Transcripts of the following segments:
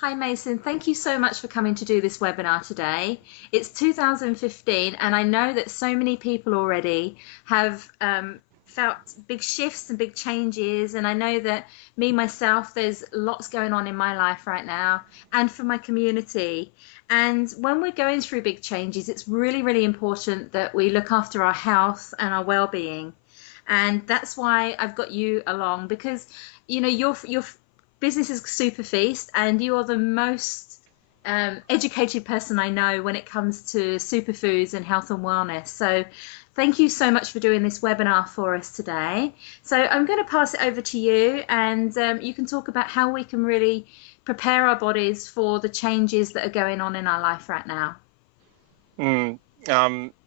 Hi Mason, thank you so much for coming to do this webinar today. It's 2015 and I know that so many people already have felt big shifts and big changes, and I know that me myself, there's lots going on in my life right now and for my community. And when we're going through big changes, it's really, really important that we look after our health and our well-being. And that's why I've got you along, because your business is Super Feast, and you are the most educated person I know when it comes to superfoods and health and wellness. So thank you so much for doing this webinar for us today. So I'm going to pass it over to you, and you can talk about how we can really prepare our bodies for the changes that are going on in our life right now.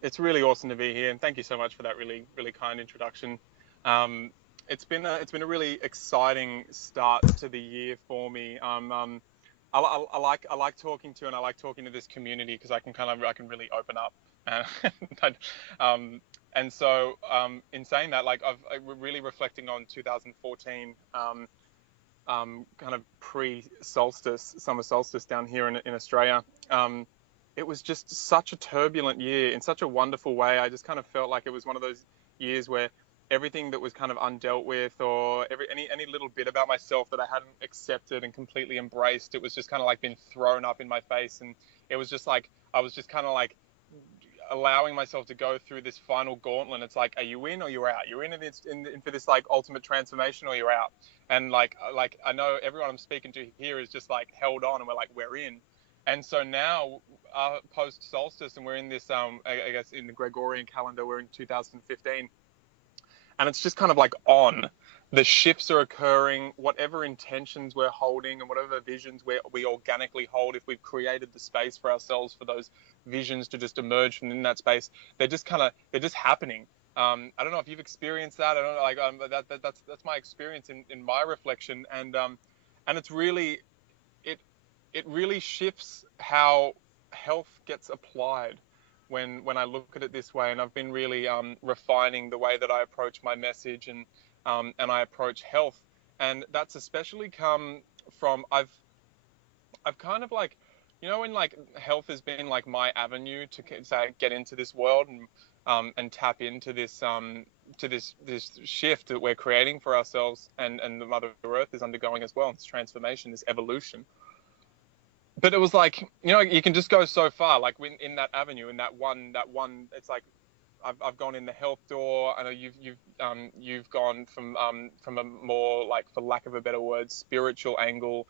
It's really awesome to be here, and thank you so much for that really, really kind introduction. Um, it's been a really exciting start to the year for me. I like talking to, and I like talking to this community because I can really open up. Uh, but, and so in saying that, we're really reflecting on 2014. Kind of pre-solstice, summer solstice down here in Australia. It was just such a turbulent year in such a wonderful way. I just kind of felt like it was one of those years where everything that was kind of undealt with, or any little bit about myself that I hadn't accepted and completely embraced, it was just kind of like been thrown up in my face. And it was just like I was just kind of like allowing myself to go through this final gauntlet. It's like, are you in or you're out? You're in for this like ultimate transformation, or you're out. And like I know everyone I'm speaking to here is just like held on, and we're in. And so now, post solstice, and we're in this I guess in the Gregorian calendar, we're in 2015, and it's just kind of like on. The shifts are occurring, whatever intentions we're holding and whatever visions we organically hold, if we've created the space for ourselves for those visions to just emerge from in that space, they're just happening. I don't know if you've experienced that. I don't know, that's my experience in my reflection. And it's really, it, it really shifts how health gets applied when I look at it this way. And I've been really refining the way that I approach my message, and I approach health. And that's especially come from I've kind of like, when like health has been like my avenue to say get into this world, and tap into this this shift that we're creating for ourselves, and the Mother Earth is undergoing as well. This transformation, this evolution. But it was like, you can just go so far, like in that avenue, in that one. It's like I've gone in the health door. I know you've gone from a more, like, for lack of a better word, spiritual angle,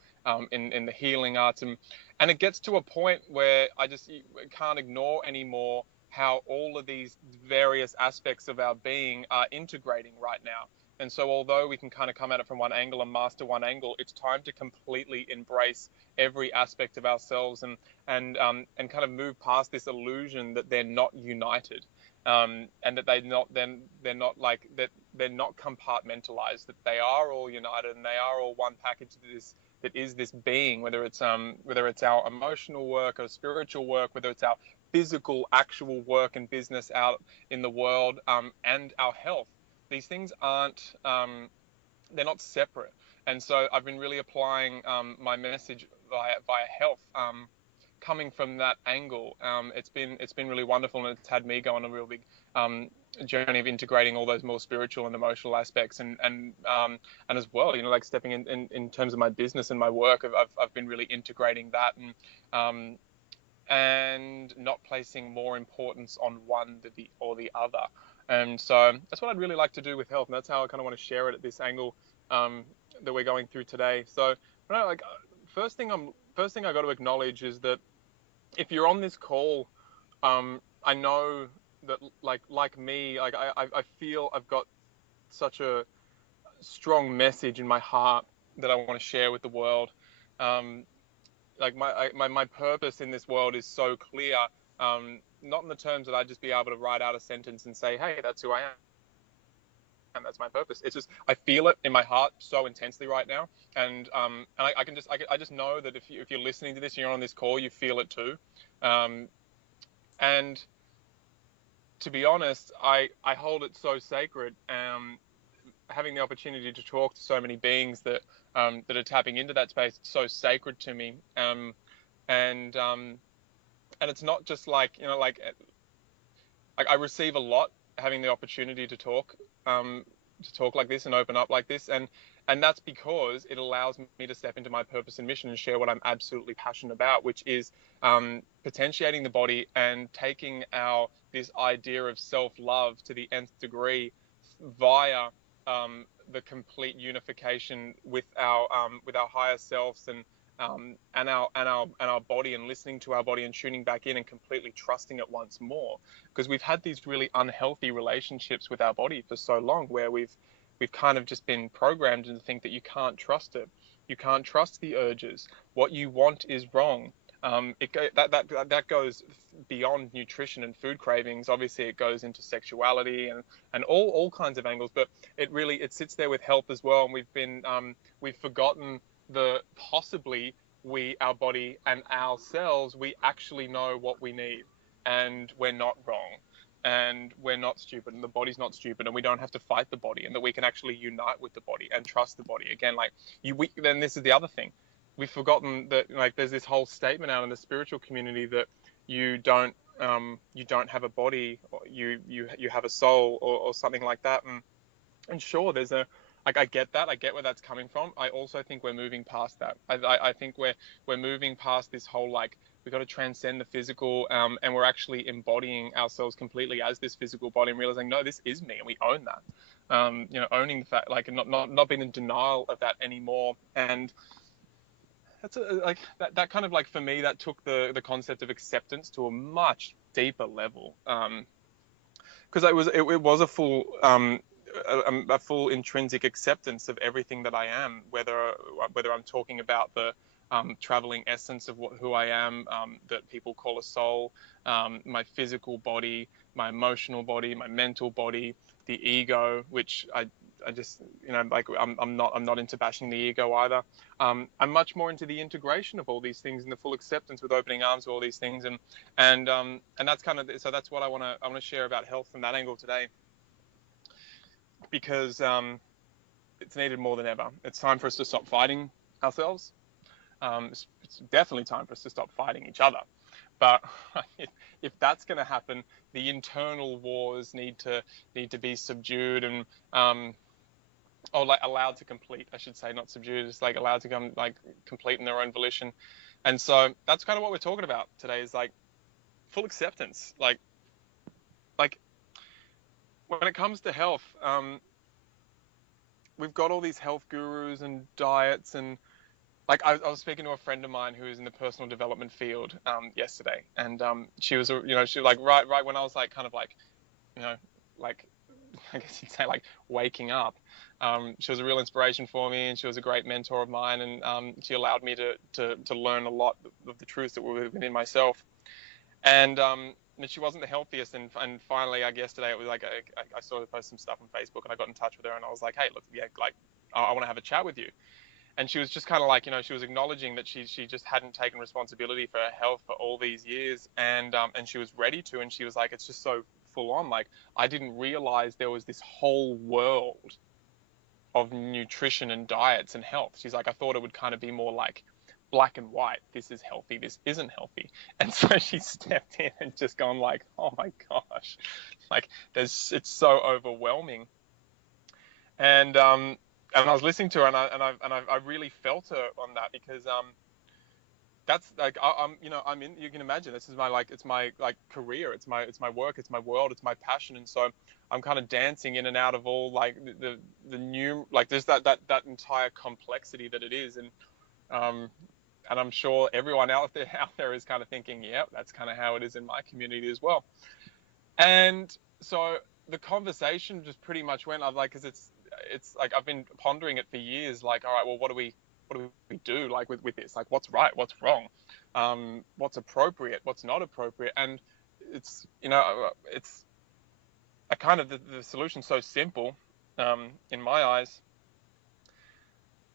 in the healing arts, and it gets to a point where I just can't ignore anymore how all of these various aspects of our being are integrating right now. And so although we can kind of come at it from one angle and master one angle, it's time to completely embrace every aspect of ourselves, and kind of move past this illusion that they're not united, and that they're not like that, they're not compartmentalized, that they are all united, and they are all one package that is this being, whether it's our emotional work or spiritual work, whether it's our physical actual work and business out in the world, and our health. These things aren't, they're not separate. And so I've been really applying my message via health, coming from that angle. It's been really wonderful, and it's had me go on a real big journey of integrating all those more spiritual and emotional aspects, and as well, like stepping in terms of my business and my work. I've been really integrating that, and not placing more importance on one or the other. And so that's what I'd really like to do with health, and that's how I kind of want to share it at this angle, that we're going through today. So, like, first thing I got to acknowledge is that if you're on this call, I know that like me, like I feel I've got such a strong message in my heart that I want to share with the world. Like my purpose in this world is so clear. Not in the terms that I'd just be able to write out a sentence and say, hey, that's who I am. And that's my purpose. It's just I feel it in my heart so intensely right now, and I just know that if you're listening to this and you're on this call, you feel it too. And to be honest, I hold it so sacred. Having the opportunity to talk to so many beings that that are tapping into that space. It's so sacred to me. And it's not just like, like I receive a lot having the opportunity to talk like this and open up like this, and that's because it allows me to step into my purpose and mission and share what I'm absolutely passionate about, which is potentiating the body and taking this idea of self-love to the nth degree via the complete unification with our higher selves and our body, and listening to our body and tuning back in and completely trusting it once more, because we've had these really unhealthy relationships with our body for so long, where we've kind of just been programmed to think that you can't trust it, you can't trust the urges, what you want is wrong. That goes beyond nutrition and food cravings. Obviously, it goes into sexuality and all kinds of angles. But it sits there with health as well. And we've forgotten the possibly our body and ourselves, we actually know what we need, and we're not wrong, and we're not stupid, and the body's not stupid, and we don't have to fight the body, and that we can actually unite with the body and trust the body again. Like then this is the other thing. We've forgotten that, like, there's this whole statement out in the spiritual community that you don't have a body, or you have a soul, or something like that. And sure, there's like, I get that. I get where that's coming from. I also think we're moving past that. I think we're moving past this whole, like, we've got to transcend the physical, and we're actually embodying ourselves completely as this physical body and realizing, no, this is me, and we own that. Owning the fact, like, not being in denial of that anymore. And that's like that kind of, like, for me, that took the concept of acceptance to a much deeper level. Because it was a full intrinsic acceptance of everything that I am, whether I'm talking about the traveling essence of who I am, that people call a soul, my physical body, my emotional body, my mental body, the ego, which I just, like, I'm not into bashing the ego either. I'm much more into the integration of all these things and the full acceptance with opening arms of all these things, and that's kind of, so that's what I want to share about health from that angle today, because it's needed more than ever. It's time for us to stop fighting ourselves. It's definitely time for us to stop fighting each other. But if that's going to happen, the internal wars need to be subdued and like allowed to complete, I should say, not subdued. It's like allowed to come, like, complete in their own volition. And so that's kind of what we're talking about today, is like full acceptance. Like when it comes to health, we've got all these health gurus and diets, and like I was speaking to a friend of mine who is in the personal development field yesterday, and she was, she, like, right when I was, like, kind of, like, like, I guess you'd say, like, waking up. She was a real inspiration for me, and she was a great mentor of mine, and she allowed me to learn a lot of the truths that were within myself. And she wasn't the healthiest, and finally, like, yesterday, it was like I saw her post some stuff on Facebook, and I got in touch with her, and I was like, hey, look, yeah, like, I want to have a chat with you. And she was just kind of like, she was acknowledging that she just hadn't taken responsibility for her health for all these years, and she was ready to, and she was like, it's just so full on. Like, I didn't realize there was this whole world of nutrition and diets and health. She's like, I thought it would kind of be more like black and white. This is healthy, this isn't healthy. And so she stepped in and just gone, like, oh my gosh, like, it's so overwhelming. And I was listening to her, and I really felt her on that, because that's like, I'm in, you can imagine, this is my, like, it's my, like, career, it's my work, it's my world, it's my passion. And so I'm kind of dancing in and out of all, like, the new, like, there's that entire complexity that it is. And I'm sure everyone out there is kind of thinking, yeah, that's kind of how it is in my community as well. And so the conversation just pretty much went, I've, like, because it's like, I've been pondering it for years, like, all right, well, what do we do, like, with this, like, what's right, what's wrong, what's appropriate, what's not appropriate. And it's, it's a kind of, the solution's so simple, in my eyes.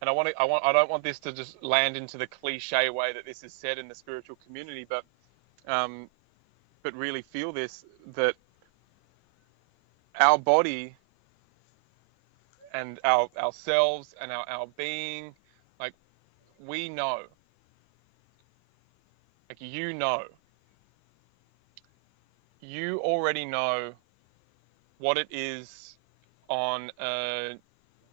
And I don't want this to just land into the cliche way that this is said in the spiritual community, but really feel this, that our body and ourselves and our being we know, like you already know what it is on a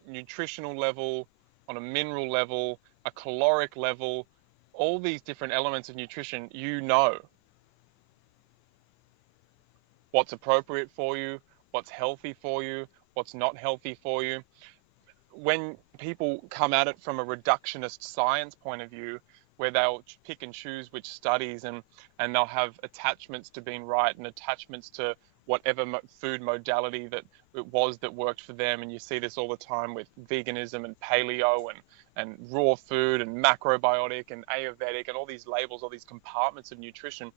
nutritional level, on a mineral level, a caloric level, all these different elements of nutrition. You know what's appropriate for you, what's healthy for you, what's not healthy for you. When people come at it from a reductionist science point of view, where they'll pick and choose which studies, and they'll have attachments to being right and attachments to whatever food modality that it was that worked for them. And you see this all the time with veganism and paleo and raw food and macrobiotic and Ayurvedic and all these labels, all these compartments of nutrition.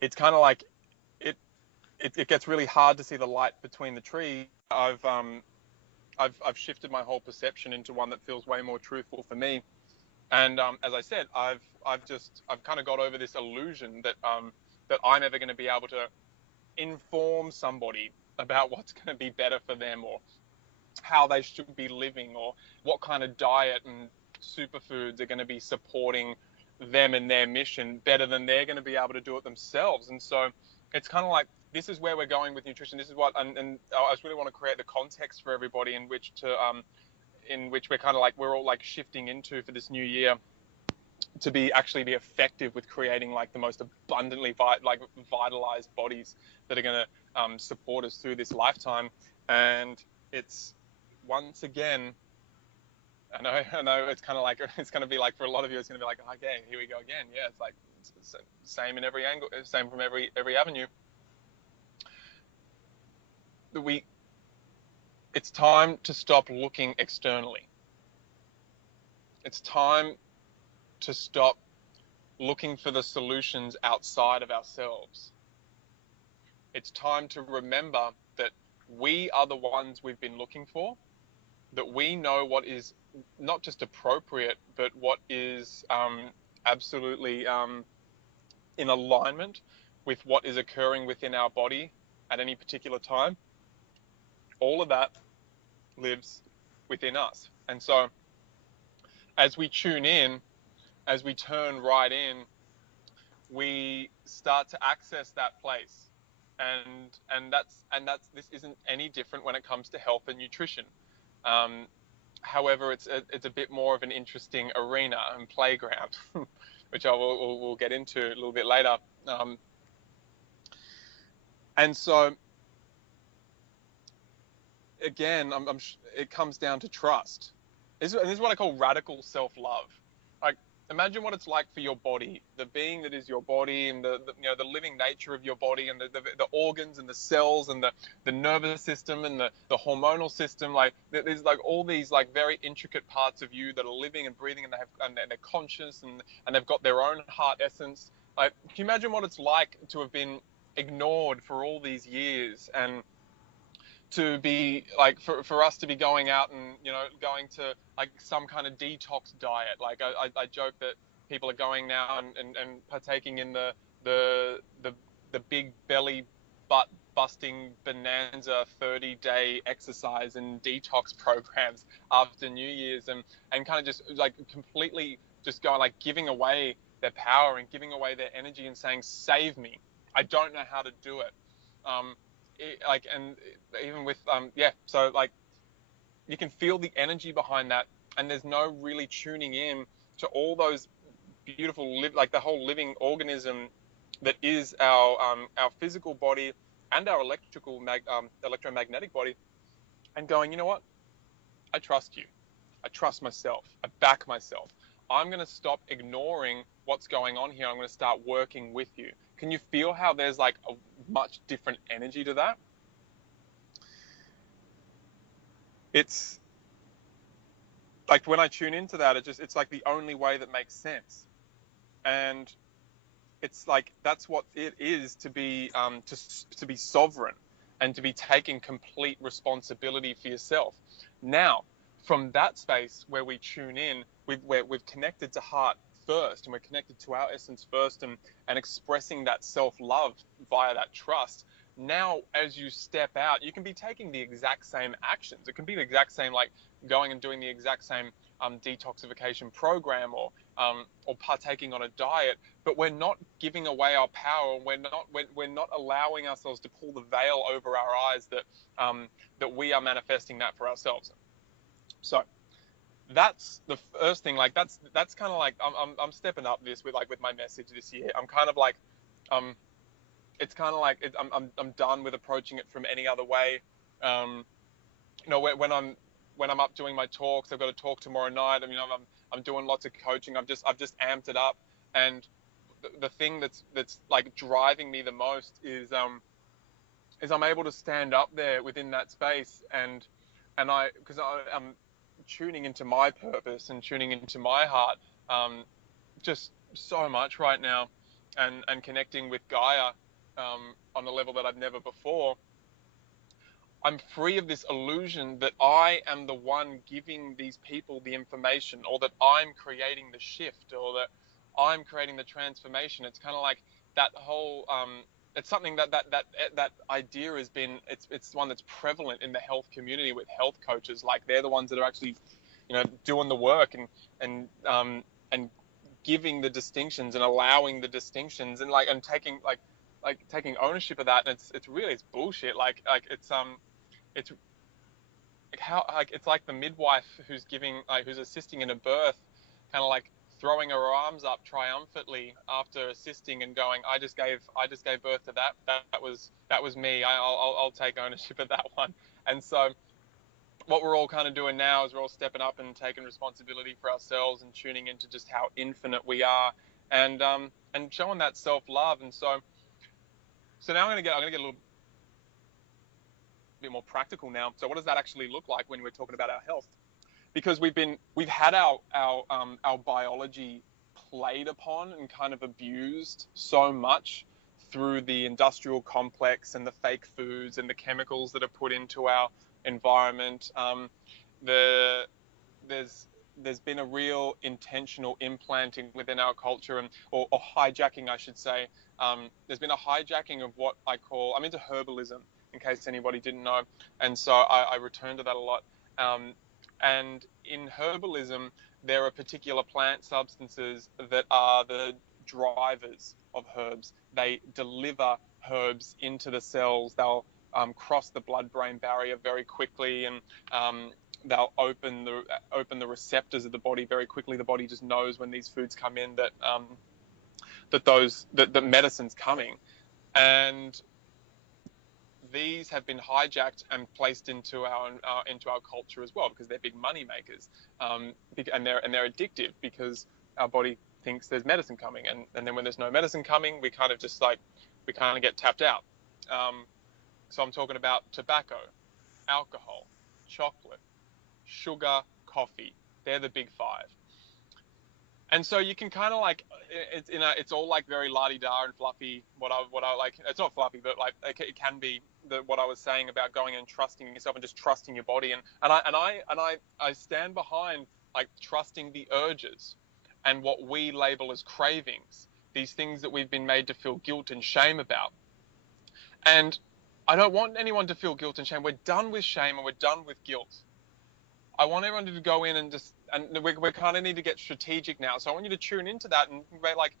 It's kind of like it gets really hard to see the light between the trees. I've shifted my whole perception into one that feels way more truthful for me. And as I said, I've kind of got over this illusion that that I'm ever going to be able to inform somebody about what's going to be better for them, or how they should be living, or what kind of diet and superfoods are going to be supporting them and their mission better than they're going to be able to do it themselves. And so it's kind of like, this is where we're going with nutrition. This is what, and I just really want to create the context for everybody in which we're kind of like, we're all like shifting into for this new year, to be actually be effective with creating like the most abundantly vitalized bodies that are going to support us through this lifetime. And it's, once again, I know it's kind of like, it's going to be like, for a lot of you, it's going to be like, okay, here we go again. Yeah, it's like same in every angle, same from every avenue. It's time to stop looking externally. It's time to stop looking for the solutions outside of ourselves. It's time to remember that we are the ones we've been looking for, that we know what is not just appropriate, but what is absolutely in alignment with what is occurring within our body at any particular time. All of that lives within us. And so as we tune in, as we turn right in, we start to access that place. And that's this isn't any different when it comes to health and nutrition. However, it's a bit more of an interesting arena and playground, which we'll get into a little bit later. And so, again, it comes down to trust. This is what I call radical self-love. Like, imagine what it's like for your body, the being that is your body, and the the living nature of your body, and the organs and the cells and the nervous system and the hormonal system. Like, there's like all these like very intricate parts of you that are living and breathing, and they're conscious, and they've got their own heart essence. Like, can you imagine what it's like to have been ignored for all these years, and to be like, for us to be going out and going to like some kind of detox diet. Like, I joke that people are going now and partaking in the big belly butt busting bonanza 30-day exercise and detox programs after New Year's, and kind of just like completely just going, like, giving away their power and giving away their energy and saying, save me, I don't know how to do it. And even with so like, you can feel the energy behind that, and there's no really tuning in to all those beautiful like the whole living organism that is our physical body and our electromagnetic body, and going, you know what, I trust you, I trust myself, I back myself. I'm going to stop ignoring what's going on here. I'm going to start working with you. Can you feel how there's like a much different energy to that? It's like, when I tune into that, it's like the only way that makes sense. And it's like, that's what it is to be to be sovereign and to be taking complete responsibility for yourself. Now, from that space where we tune in, where we've connected to heart first, and we're connected to our essence first, and expressing that self-love via that trust. Now, as you step out, you can be taking the exact same actions. It can be the exact same, like going and doing the exact same detoxification program or partaking on a diet, but we're not giving away our power. We're not allowing ourselves to pull the veil over our eyes that we are manifesting that for ourselves. So that's the first thing. Like that's kind of like I'm stepping up this with my message this year. I'm kind of like it's kind of like I'm done with approaching it from any other way. When I'm up doing my talks, I've got a talk tomorrow night. I mean, I'm doing lots of coaching. I've just amped it up, and the thing that's like driving me the most is I'm able to stand up there within that space, and because I'm tuning into my purpose and tuning into my heart, just so much right now, and connecting with Gaia on a level that I've never before. I'm free of this illusion that I am the one giving these people the information, or that I'm creating the shift, or that I'm creating the transformation. It's kind of like that whole it's something that idea has been, it's one that's prevalent in the health community with health coaches. Like, they're the ones that are actually, doing the work and giving the distinctions and allowing the distinctions, and taking ownership of that. And it's bullshit. It's it's like the midwife who's assisting in a birth, kind of like throwing her arms up triumphantly after assisting and going, I just gave birth to that was me. I'll take ownership of that one. And so what we're all kind of doing now is we're all stepping up and taking responsibility for ourselves and tuning into just how infinite we are, and showing that self-love. And so now I'm gonna get a little bit more practical now. So what does that actually look like when we're talking about our health? Because we've had our biology played upon and kind of abused so much through the industrial complex and the fake foods and the chemicals that are put into our environment. There's been a real intentional implanting within our culture, or hijacking, I should say. There's been a hijacking of what I'm into herbalism, in case anybody didn't know, and so I return to that a lot. And in herbalism, there are particular plant substances that are the drivers of herbs. They deliver herbs into the cells. They'll cross the blood-brain barrier very quickly, and they'll open the receptors of the body very quickly. The body just knows when these foods come in that medicine's coming, and these have been hijacked and placed into our culture as well, because they're big money makers, and they're addictive, because our body thinks there's medicine coming, and then when there's no medicine coming, we kind of get tapped out. So I'm talking about tobacco, alcohol, chocolate, sugar, coffee. They're the big five. And so you can kind of like, it's all like very la-di-da and fluffy. What I like, it's not fluffy, but like it can be what I was saying about going and trusting yourself and just trusting your body. And I stand behind like trusting the urges and what we label as cravings, these things that we've been made to feel guilt and shame about. And I don't want anyone to feel guilt and shame. We're done with shame and we're done with guilt. I want everyone to go in and we kind of need to get strategic now. So I want you to tune into that. And like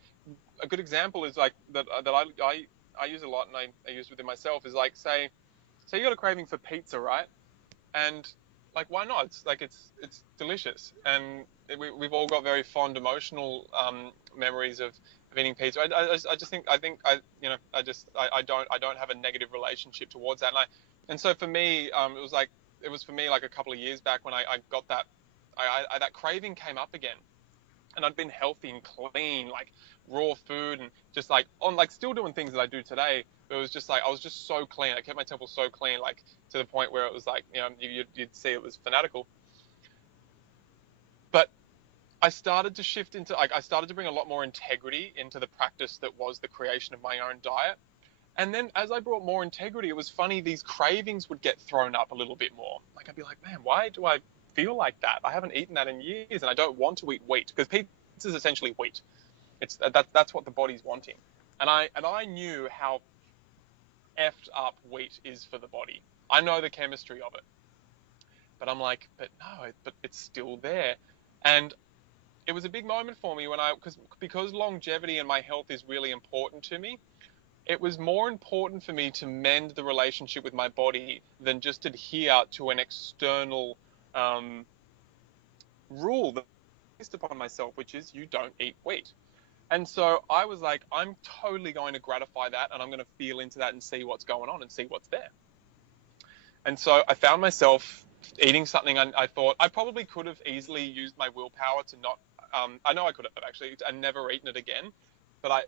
a good example is like that I use a lot, and I use within myself, is like, say you got a craving for pizza, right? And like, why not? It's like, it's delicious. And we've all got very fond emotional memories of eating pizza. I don't have a negative relationship towards that. And so for me, it was for me like a couple of years back when I got that, that craving came up again, and I'd been healthy and clean, like raw food, and just like still doing things that I do today. But it was just like, I was just so clean. I kept my temple so clean, like to the point where it was like, you'd see it was fanatical. But I started to shift into, like, I started to bring a lot more integrity into the practice that was the creation of my own diet. And then as I brought more integrity, it was funny, these cravings would get thrown up a little bit more. Like, I'd be like, man, why do I feel like that? I haven't eaten that in years, and I don't want to eat wheat, because pizza is essentially wheat. That's what the body's wanting. And I knew how effed up wheat is for the body. I know the chemistry of it. But I'm like, but no, but it's still there. And it was a big moment for me when because longevity and my health is really important to me. It was more important for me to mend the relationship with my body than just adhere to an external um, rule that I placed upon myself, which is you don't eat wheat. And so I was like, I'm totally going to gratify that, and I'm going to feel into that and see what's going on and see what's there. And so I found myself eating something I thought I probably could have easily used my willpower to not. I know I could have actually and never eaten it again. But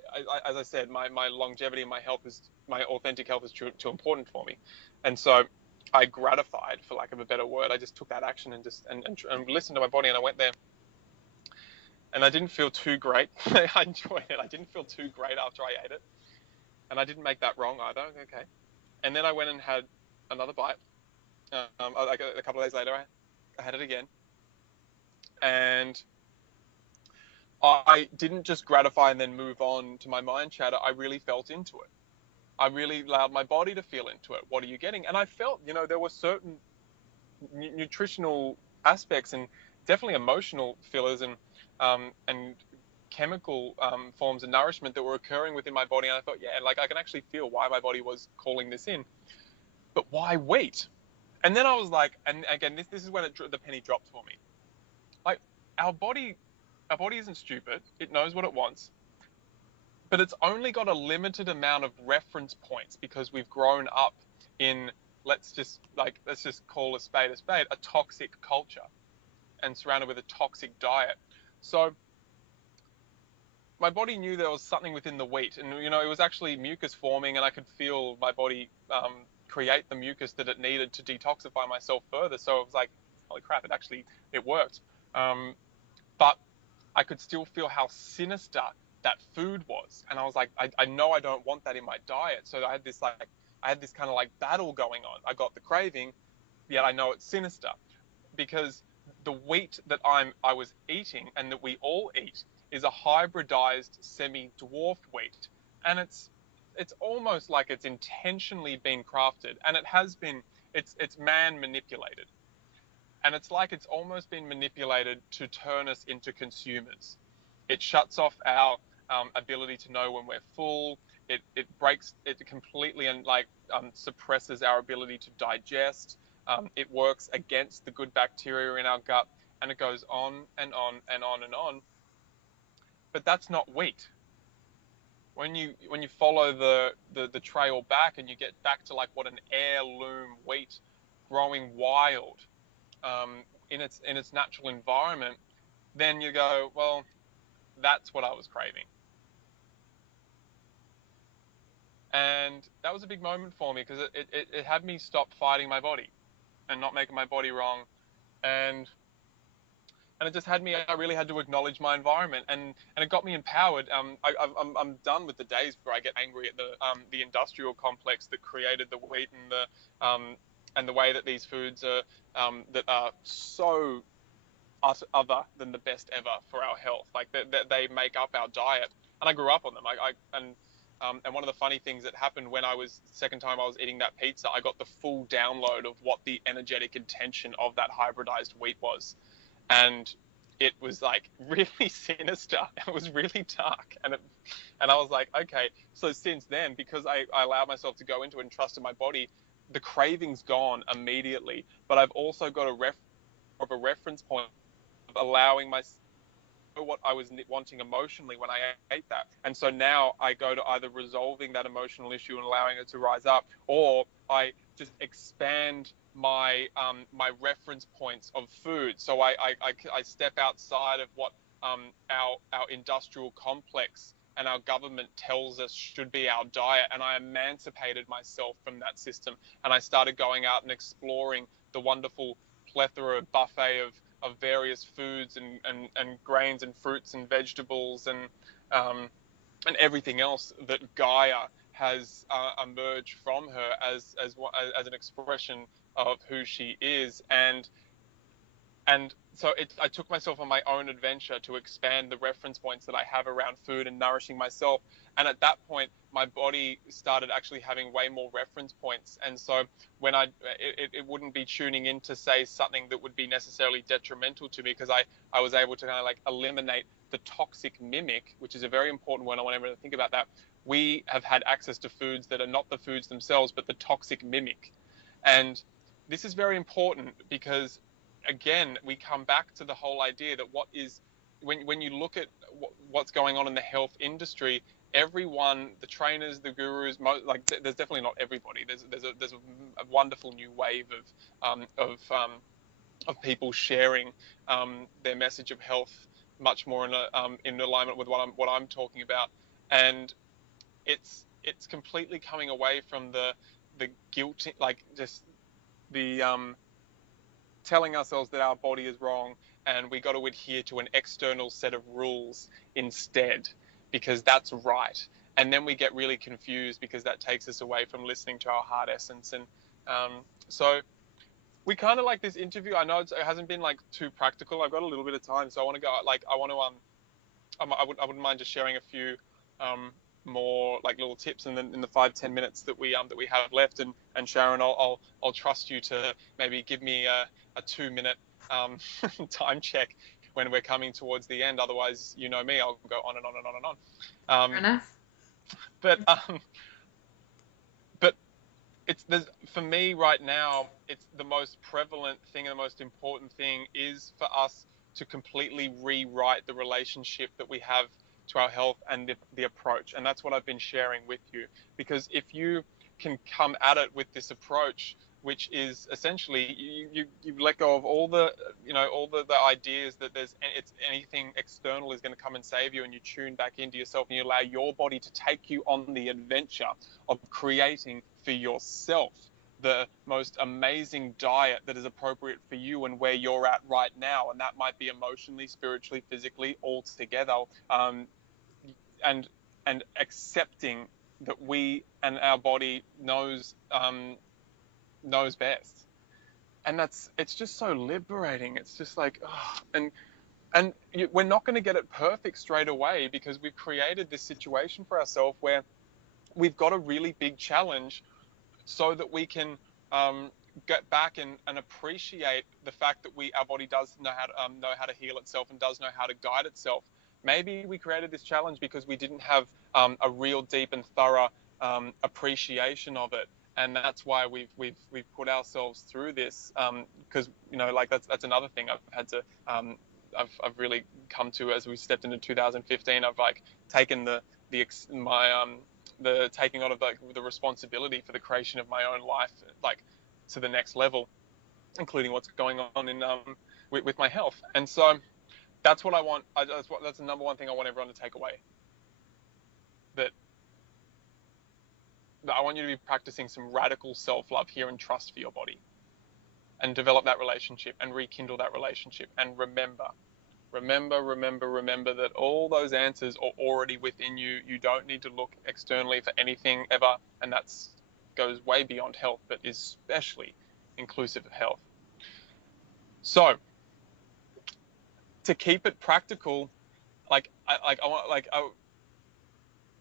as I said, my longevity and my health my authentic health is too important for me. And so I gratified, for lack of a better word. I just took that action and and listened to my body, and I went there. And I didn't feel too great. I enjoyed it. I didn't feel too great after I ate it. And I didn't make that wrong either. Okay. And then I went and had another bite. Like a couple of days later, I had it again. And I didn't just gratify and then move on to my mind chatter. I really felt into it. I really allowed my body to feel into it. What are you getting? And I felt, there were certain nutritional aspects and definitely emotional fillers and chemical forms of nourishment that were occurring within my body. And I thought, yeah, like I can actually feel why my body was calling this in. But why wheat? And then I was like, and again, this is when the penny dropped for me. Like our body isn't stupid. It knows what it wants, but it's only got a limited amount of reference points because we've grown up in, let's just call a spade, a toxic culture and surrounded with a toxic diet. So my body knew there was something within the wheat, and it was actually mucus forming, and I could feel my body create the mucus that it needed to detoxify myself further. So it was like, holy crap, it worked. But I could still feel how sinister that food was, and I was like, I know I don't want that in my diet. So I had this kind of like battle going on. I got the craving, yet I know it's sinister, because the wheat that I was eating and that we all eat is a hybridized semi-dwarf wheat, and it's almost like it's intentionally been crafted, and it's man manipulated, and it's like it's almost been manipulated to turn us into consumers. It shuts off our ability to know when we're full. It breaks it completely and suppresses our ability to digest. It works against the good bacteria in our gut, and it goes on and on and on and on. But that's not wheat. When you follow the trail back and you get back to like what an heirloom wheat growing wild in its natural environment, then you go, well, that's what I was craving. And that was a big moment for me because it had me stop fighting my body and not making my body wrong. And it just had me, I really had to acknowledge my environment, and it got me empowered. I'm done with the days where I get angry at the industrial complex that created the wheat and the way that these foods are that are so other than the best ever for our health. Like they make up our diet, and I grew up on them. And one of the funny things that happened when second time I was eating that pizza, I got the full download of what the energetic intention of that hybridized wheat was, and it was like really sinister. It was really dark, and I was like, okay. So since then, because I allowed myself to go into it and trusted my body, the craving's gone immediately. But I've also got a reference point of allowing myself what I was wanting emotionally when I ate that. And so now I go to either resolving that emotional issue and allowing it to rise up, or I just expand my my reference points of food. So I step outside of what our industrial complex and our government tells us should be our diet, and I emancipated myself from that system, and I started going out and exploring the wonderful plethora of various foods and grains and fruits and vegetables and everything else that Gaia has emerged from her as an expression of who she is. And And so I took myself on my own adventure to expand the reference points that I have around food and nourishing myself. And at that point, my body started actually having way more reference points. And so when it wouldn't be tuning in to say something that would be necessarily detrimental to me, because I was able to kind of like eliminate the toxic mimic, which is a very important one. I want everyone to think about that. We have had access to foods that are not the foods themselves, but the toxic mimic. And this is very important because, again, we come back to the whole idea that what is, when you look at what's going on in the health industry, everyone, the trainers, the gurus, like there's definitely not everybody. There's a wonderful new wave of people sharing their message of health much more in alignment with what I'm talking about, and it's completely coming away from the guilt, like just the telling ourselves that our body is wrong and we got to adhere to an external set of rules instead because that's right. And then we get really confused because that takes us away from listening to our heart essence. And so we kind of like this interview. I know it hasn't been like too practical. I've got a little bit of time, so I want to go like I want to I wouldn't mind just sharing a few um, more like little tips in the 5-10 minutes that we have left. And Sharon, I'll trust you to maybe give me a 2-minute time check when we're coming towards the end. Otherwise, you know me, I'll go on and on and on and on. Fair enough. But but there's, for me right now, it's the most prevalent thing and the most important thing is for us to completely rewrite the relationship that we have to our health and the approach. And that's what I've been sharing with you. Because if you can come at it with this approach, which is essentially you let go of all the all the ideas that it's anything external is going to come and save you, and you tune back into yourself and you allow your body to take you on the adventure of creating for yourself the most amazing diet that is appropriate for you and where you're at right now. And that might be emotionally, spiritually, physically, all together. And accepting that we and our body knows best. And it's just so liberating. It's just like, oh, we're not going to get it perfect straight away because we've created this situation for ourselves where we've got a really big challenge so that we can get back and appreciate the fact that our body does know how to heal itself and does know how to guide itself. Maybe we created this challenge because we didn't have a real deep and thorough appreciation of it, and that's why we've put ourselves through this. Because like that's another thing I've had to I've really come to as we stepped into 2015. I've like taken the taking on of the responsibility for the creation of my own life, like to the next level, including what's going on in with my health. And so that's what I want. That's the number one thing I want everyone to take away. That I want you to be practicing some radical self-love here and trust for your body, and develop that relationship and rekindle that relationship. And remember that all those answers are already within you. You don't need to look externally for anything ever, and that goes way beyond health, but is especially inclusive of health. So to keep it practical,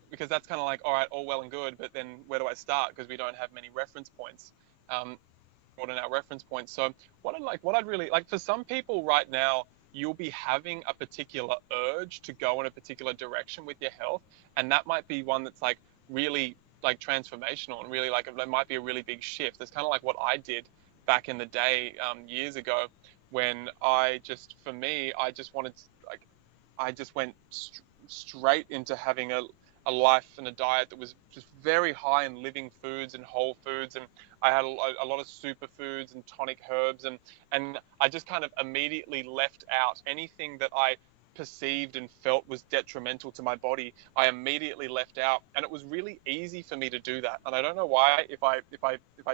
because that's kind of like, all right, all well and good, but then where do I start? Because we don't have many reference points. What are our reference points? So what I'd really like for some people right now, you'll be having a particular urge to go in a particular direction with your health, and that might be one that's like really like transformational and really like it might be a really big shift. It's kind of like what I did back in the day years ago when I just wanted like I just went straight into having a life and a diet that was just very high in living foods and whole foods, and I had a lot of superfoods and tonic herbs, and I just kind of immediately left out anything that I perceived and felt was detrimental to my body. I immediately left out, and it was really easy for me to do that. And I don't know why. If I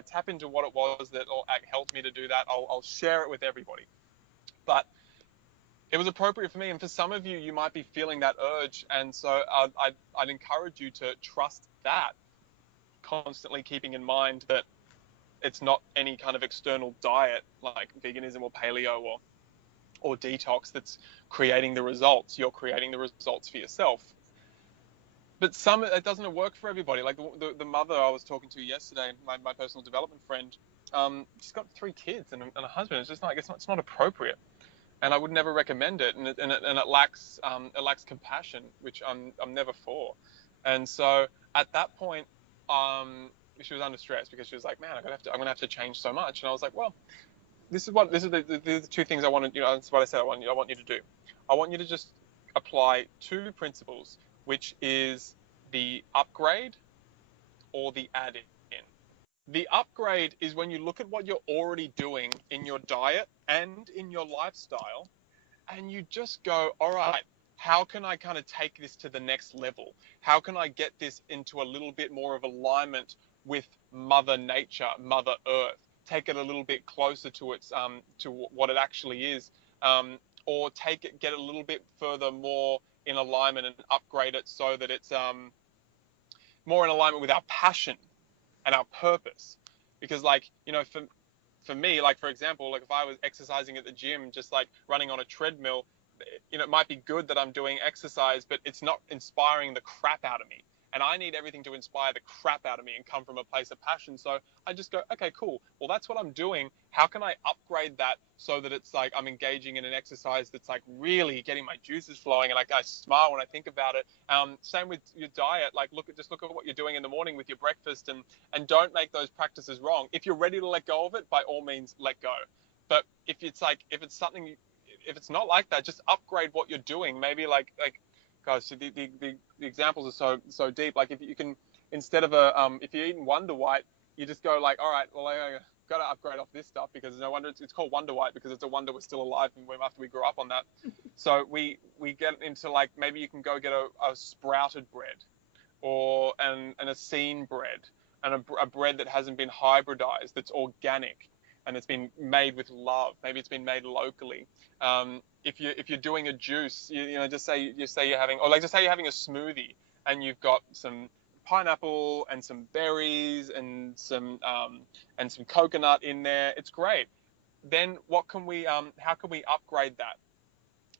tap into what it was that helped me to do that, I'll share it with everybody. But it was appropriate for me, and for some of you, you might be feeling that urge, and so I'd encourage you to trust that, constantly keeping in mind that it's not any kind of external diet like veganism or paleo or detox that's creating the results. You're creating the results for yourself. But it doesn't work for everybody. Like the mother I was talking to yesterday, my personal development friend, she's got 3 kids and a husband. It's just like it's not appropriate, and I would never recommend it. And it lacks compassion, which I'm never for. And so at that point, she was under stress because she was like, man, I'm gonna have to change so much. And I was like, well, this is the 2 things I wanted. That's what I said. I want you to do. I want you to just apply 2 principles, which is the upgrade or the add in. The upgrade is when you look at what you're already doing in your diet and in your lifestyle, and you just go, all right, how can I kind of take this to the next level? How can I get this into a little bit more of alignment with Mother Nature, Mother Earth? Take it a little bit closer to its to what it actually is, or get it a little bit further more in alignment and upgrade it so that it's more in alignment with our passion and our purpose. Because for me, like for example, like if I was exercising at the gym, just like running on a treadmill, it might be good that I'm doing exercise, but it's not inspiring the crap out of me. And I need everything to inspire the crap out of me and come from a place of passion. So I just go, okay, cool. Well, that's what I'm doing. How can I upgrade that so that it's like I'm engaging in an exercise that's like really getting my juices flowing, and like I smile when I think about it. Same with your diet. Like look at what you're doing in the morning with your breakfast, and don't make those practices wrong. If you're ready to let go of it, by all means, let go. But if it's something, if it's not like that, just upgrade what you're doing. Maybe guys, so the examples are so deep. Like if you can, instead of if you're eating Wonder White, you just go like, all right, well, I got to upgrade off this stuff, because no wonder it's called Wonder White, because it's a wonder we're still alive and after we grew up on that. So we get into like, maybe you can go get a sprouted bread, or an Essene bread, and a bread that hasn't been hybridized, that's organic, and it's been made with love. Maybe it's been made locally. If you're doing a juice, just say you're having, or like just say you're having a smoothie, and you've got some pineapple and some berries and some coconut in there. It's great. Then how can we upgrade that?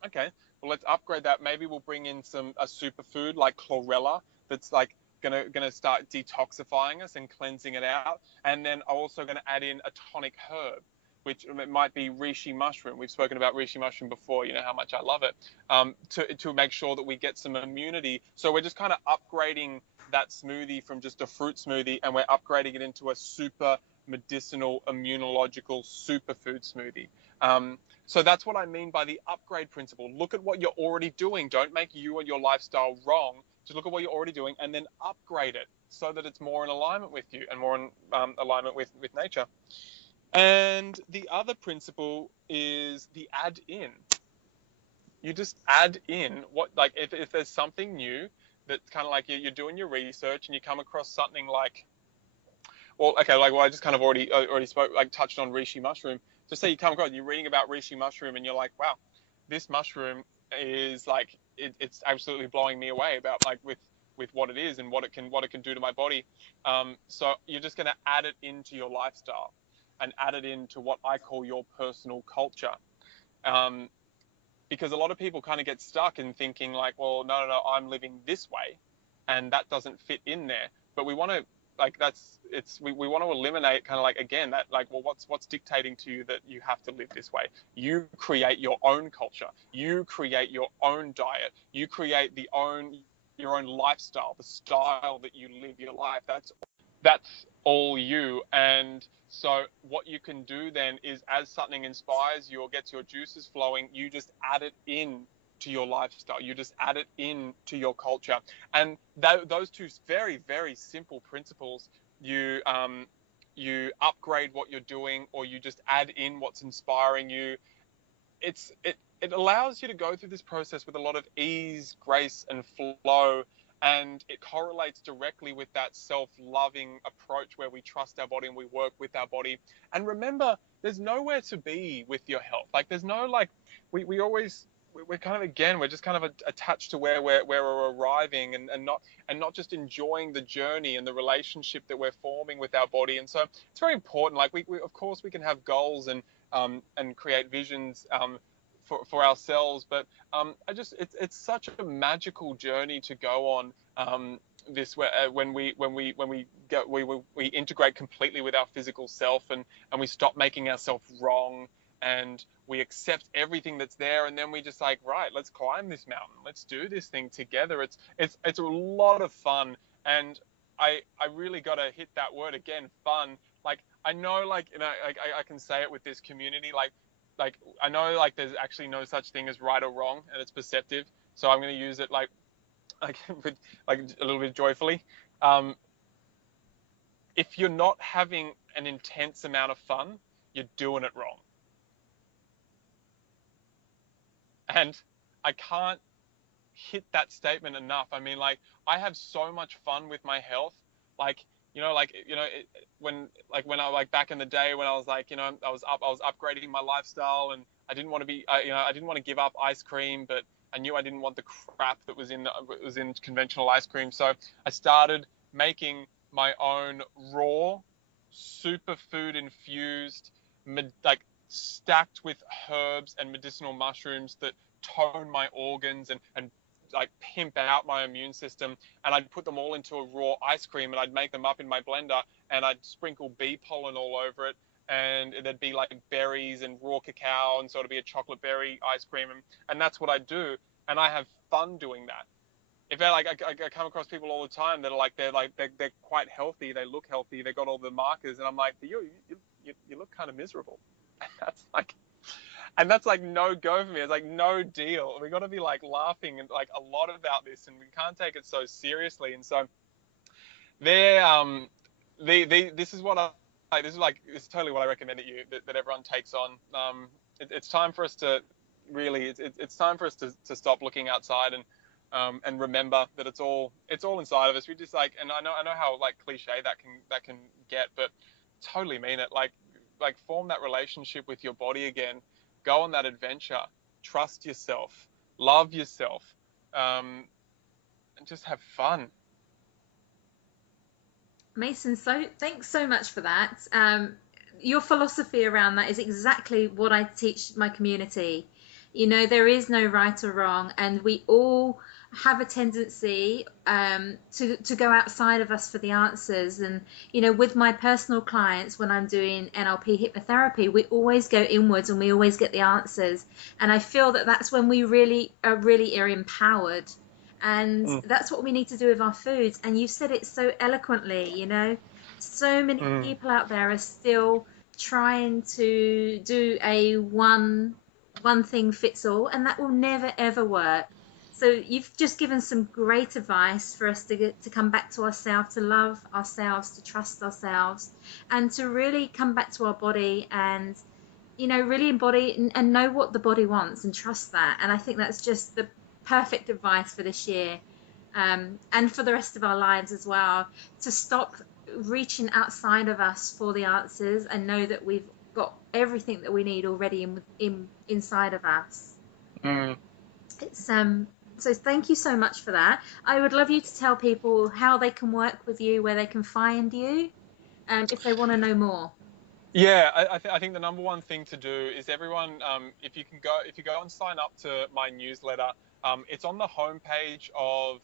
Okay, well, let's upgrade that. Maybe we'll bring in a superfood like chlorella, that's like gonna start detoxifying us and cleansing it out. And then I'm also gonna add in a tonic herb, which it might be reishi mushroom. We've spoken about reishi mushroom before. You know how much I love it. To make sure that we get some immunity. So we're just kind of upgrading that smoothie from just a fruit smoothie, and we're upgrading it into a super medicinal, immunological superfood smoothie. So that's what I mean by the upgrade principle. Look at what you're already doing. Don't make you and your lifestyle wrong. Just look at what you're already doing and then upgrade it so that it's more in alignment with you and more in alignment with nature. And the other principle is the add in. You just add in if there's something new that's kind of like you're doing your research and you come across something like, well, okay, I just kind of already touched on reishi mushroom. Just say you come across, you're reading about reishi mushroom, and you're like, wow, this mushroom is like, it's absolutely blowing me away about like with what it is and what it can do to my body. So you're just going to add it into your lifestyle and add it into what I call your personal culture. Because a lot of people kind of get stuck in thinking like, well, no, I'm living this way, and that doesn't fit in there. But we want to, we want to eliminate kind of like, again, that like, well, what's dictating to you that you have to live this way? You create your own culture. You create your own diet. You create your own lifestyle, the style that you live your life. That's all you. And so what you can do then is, as something inspires you or gets your juices flowing, you just add it in to your lifestyle. You just add it in to your culture. And those 2 very, very simple principles, you upgrade what you're doing, or you just add in what's inspiring you. It allows you to go through this process with a lot of ease, grace, and flow. And it correlates directly with that self-loving approach where we trust our body and we work with our body. And remember, there's nowhere to be with your health. Like there's no we're kind of, again, we're just kind of attached to where we're arriving, and not just enjoying the journey and the relationship that we're forming with our body. And so it's very important. Like we of course we can have goals and create visions for ourselves. But it's such a magical journey to go on. This when we integrate completely with our physical self, and we stop making ourselves wrong, and we accept everything that's there, and then we just like, right, let's climb this mountain, let's do this thing together. It's a lot of fun. And I really got to hit that word again, fun. Like, I know, like, you know, I can say it with this community, like I know, like, there's actually no such thing as right or wrong, and it's perceptive. So I'm going to use it like with, like, a little bit joyfully. If you're not having an intense amount of fun, you're doing it wrong. And I can't hit that statement enough. I mean, like, I have so much fun with my health. Like, when I, like, back in the day when I was like, I was upgrading my lifestyle, and I didn't want to I didn't want to give up ice cream, but I knew I didn't want the crap that was in conventional ice cream. So I started making my own raw, superfood infused, like, stacked with herbs and medicinal mushrooms that tone my organs and like pimp out my immune system. And I'd put them all into a raw ice cream, and I'd make them up in my blender, and I'd sprinkle bee pollen all over it, and there'd be like berries and raw cacao, and so it'd be a chocolate berry ice cream, and that's what I do. And I have fun doing that. If I, like, I come across people all the time that are like, they're quite healthy, they look healthy, they got all the markers, and I'm like, you look kind of miserable. That's like, and that's like no go for me. It's like no deal. We got to be like laughing and like a lot about this, and we can't take it so seriously. And so there, this is what I like. This is totally what I recommend that everyone takes on. It's time for us to really, it's time for us to stop looking outside, and remember that it's all inside of us. We just, like, and I know how, like, cliche that can get, but totally mean it. Like form that relationship with your body again. Go on that adventure. Trust yourself. Love yourself. And just have fun. Mason, so thanks so much for that. Your philosophy around that is exactly what I teach my community. There is no right or wrong, and we all have a tendency to go outside of us for the answers. And with my personal clients, when I'm doing NLP hypnotherapy, we always go inwards and we always get the answers. And I feel that that's when we really are empowered. And that's what we need to do with our foods. And you said it so eloquently. So many people out there are still trying to do a one thing fits all, and that will never ever work. So you've just given some great advice for us to come back to ourselves, to love ourselves, to trust ourselves, and to really come back to our body and really embody and know what the body wants and trust that. And I think that's just the perfect advice for this year, and for the rest of our lives as well, to stop reaching outside of us for the answers and know that we've got everything that we need already inside of us. It's so thank you so much for that. I would love you to tell people how they can work with you, where they can find you, if they want to know more. Yeah, I think the number one thing to do is everyone, if you go and sign up to my newsletter, it's on the homepage of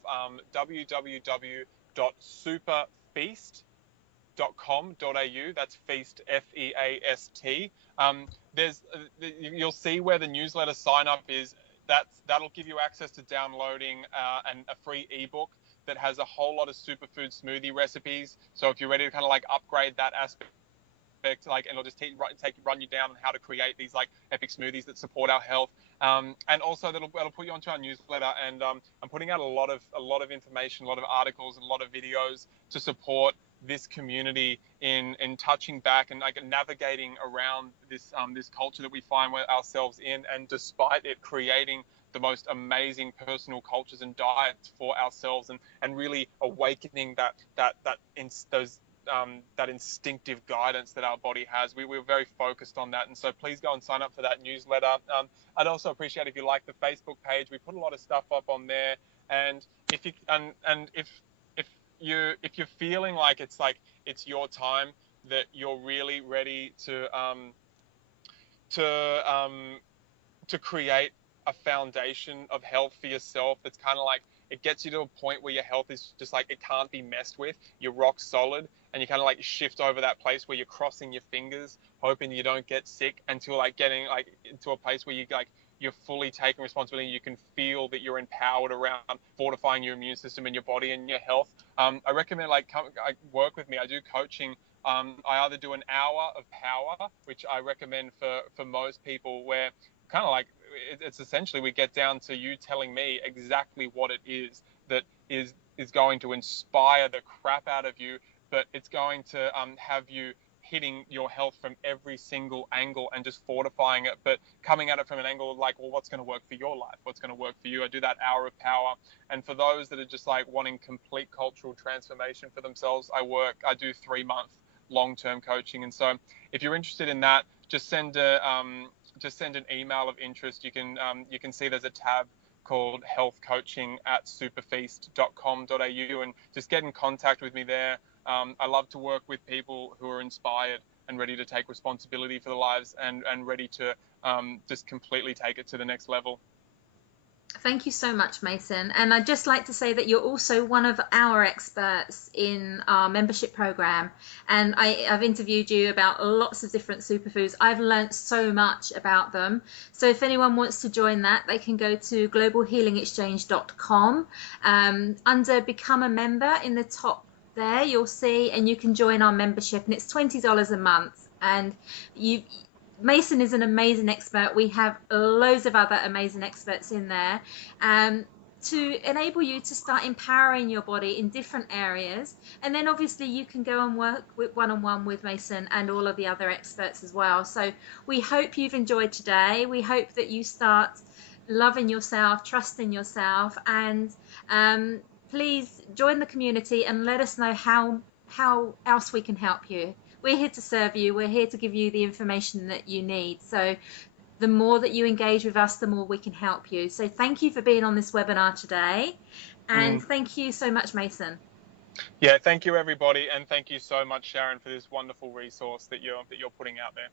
www.superfeast.com.au. That's feast, FEAST. You'll see where the newsletter sign up is. That'll give you access to downloading a free ebook that has a whole lot of superfood smoothie recipes. So if you're ready to kind of like upgrade that aspect, like, and it'll just run you down on how to create these like epic smoothies that support our health. And also that'll put you onto our newsletter, and I'm putting out a lot of information, a lot of articles, and a lot of videos to support this community in touching back and like navigating around this culture that we find ourselves in, and despite it creating the most amazing personal cultures and diets for ourselves, and really awakening that instinctive guidance that our body has. We're very focused on that, and so please go and sign up for that newsletter. I'd also appreciate if you like the Facebook page. We put a lot of stuff up on there, and if you're feeling like it's your time, that you're really ready to to create a foundation of health for yourself that's kind of like, it gets you to a point where your health is just like, it can't be messed with. You're rock solid, and you kind of like shift over that place where you're crossing your fingers, hoping you don't get sick, until like getting like into a place where you like, you're fully taking responsibility. You can feel that you're empowered around fortifying your immune system and your body and your health. I recommend like work with me. I do coaching. I either do an hour of power, which I recommend for most people, where kind of like it's essentially we get down to you telling me exactly what it is that is going to inspire the crap out of you, but it's going to have you hitting your health from every single angle and just fortifying it, but coming at it from an angle like, well, what's going to work for your life? What's going to work for you? I do that hour of power. And for those that are just like wanting complete cultural transformation for themselves, I do 3-month long-term coaching. And so if you're interested in that, just send an email of interest. You can see there's a tab called health coaching at superfeast.com.au, and just get in contact with me there. I love to work with people who are inspired and ready to take responsibility for their lives, and ready to just completely take it to the next level. Thank you so much, Mason. And I'd just like to say that you're also one of our experts in our membership program. And I've interviewed you about lots of different superfoods. I've learned so much about them. So if anyone wants to join that, they can go to globalhealingexchange.com. Under Become a Member in the top there, you'll see, and you can join our membership. And it's $20 a month. And Mason is an amazing expert. We have loads of other amazing experts in there to enable you to start empowering your body in different areas. And then obviously you can go and work with one-on-one with Mason and all of the other experts as well. So we hope you've enjoyed today. We hope that you start loving yourself, trusting yourself, and please join the community and let us know how else we can help you. We're here to serve you. We're here to give you the information that you need. So the more that you engage with us, the more we can help you. So thank you for being on this webinar today. And thank you so much, Mason. Yeah, thank you, everybody. And thank you so much, Sharon, for this wonderful resource that you're putting out there.